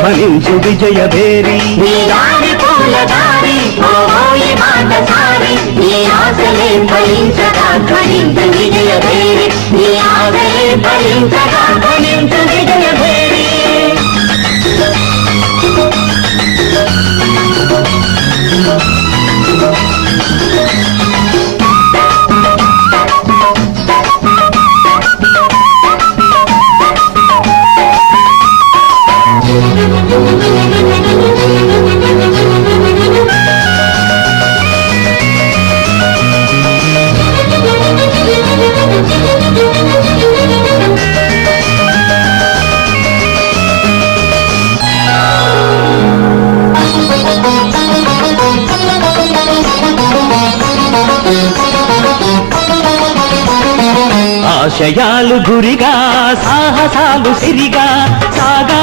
ఫలించు విజయ భేరి ఫలించగా ధ్వనించు విజయ భేరి నీ ఆశలే ఫలించగా ధ్వనించు విజయ భేరి ఆశయాలు గురిగా సాహసాలు సిరిగా సాగా